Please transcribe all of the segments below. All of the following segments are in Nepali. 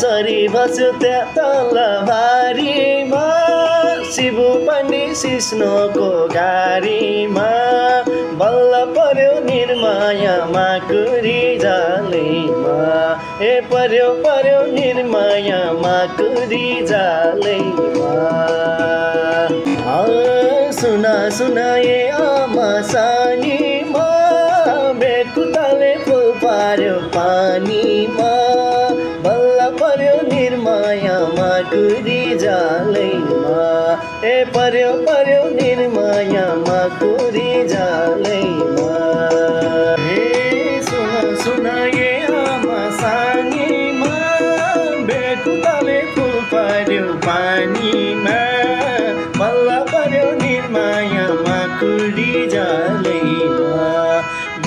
चरी बस्यो त्यहाँ तल भारीमा शिबु पाण्डे सिस्नोको गाडीमा बल्ल पर्यो निर्मायामा कुरी जालैमा ए पर्यो पर्यो निर्मायामा कुरी जालैमा सुना सुनाए आमा सानीमा बेकुताले फुल पार्यो पानीमा बल्ल पर्यो निर्मायामा कुरी जालैमा ए पर्यो पर्यो निर्मायामा कुरी जालैमा सुना सुनाए आमा सानीमा बेकुताले फुल पार्यो पानीमा बल्ल पर्यो निर्मायामा कुरी जालैमा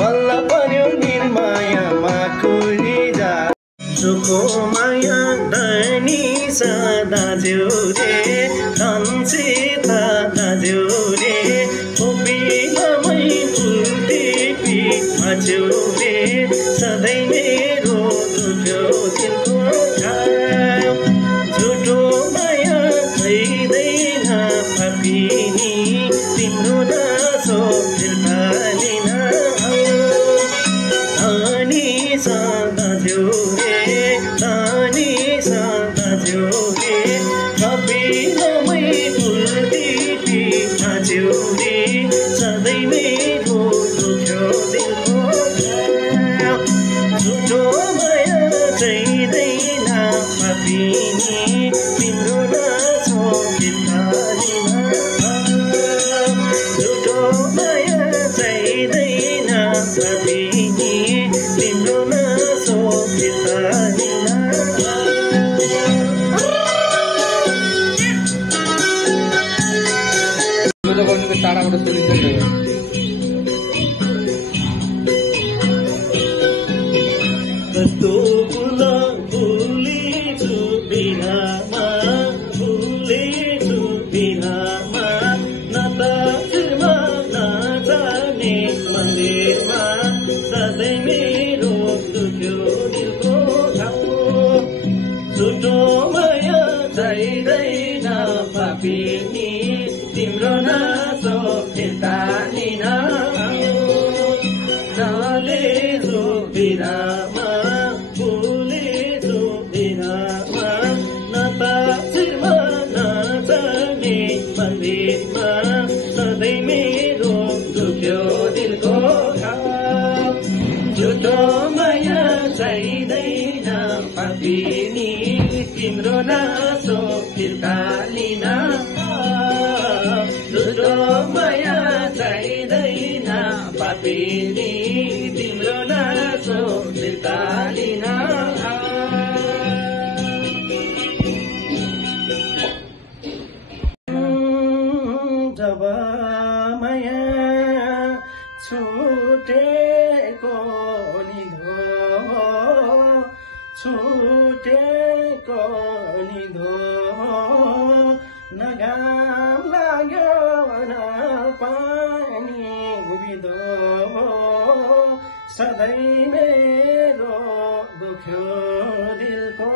बल्ल पर्यो निर्मायामा कुरी जा सुखो माया धनी सदा रे धनसित दाज्यो रे खोपीमै फुलटिपी भाज्यो रे सधैँ मेरो दुख्यो दिलको घाउ झुटो माया खैदैन पापिनी तिम्रो नासो फिर्ता लिन धनी सदा रे धनी सदा रे कपिलमै फुलटिपी भाज्यो रे सधैँ मेरो दुख्यो दिलको घाउ झुटो माया चाहिँदैन पापिनी तिम्रो नासो फिर्ता लिन झुटो माया चाहिँदैन पापिनी तिम्रो नासो फिर्ता लिन टाढाबाट सुनिन्छ नि कस्तो फुल फुलेछु बिहामा फुलेछु बिहामा न त शिरमा नजाने मन्दिरमा सधैँ मेरो दुख्यो दिलको घाउ झुटो माया चाहिँदैन पापिनी तिम्रो नासो फिर्ता लिन नलेजो बिरामा फुलेजो बिरामा न त शिरमा नजाने मन्दिरमा सधैँ मेरो दुख्यो दिलको घाउ झुटो माया चाहिँदैन पापिनी तिम्रो नासो फिर्ता लिन झुटो माया चाहिँदैन पापिनी तिम्रो नासो फिर्ता लिन जब माया छुटेको छुटेको निधो न घाम लाग्यो न पानी बिधो सधैँ मेरो दुख्यो दिलको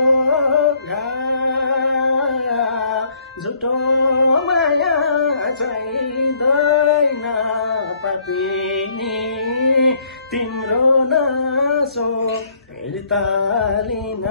घाउ झुटो माया चाहिँदैन पापिनी तिम्रो नासो फिर्ता लिन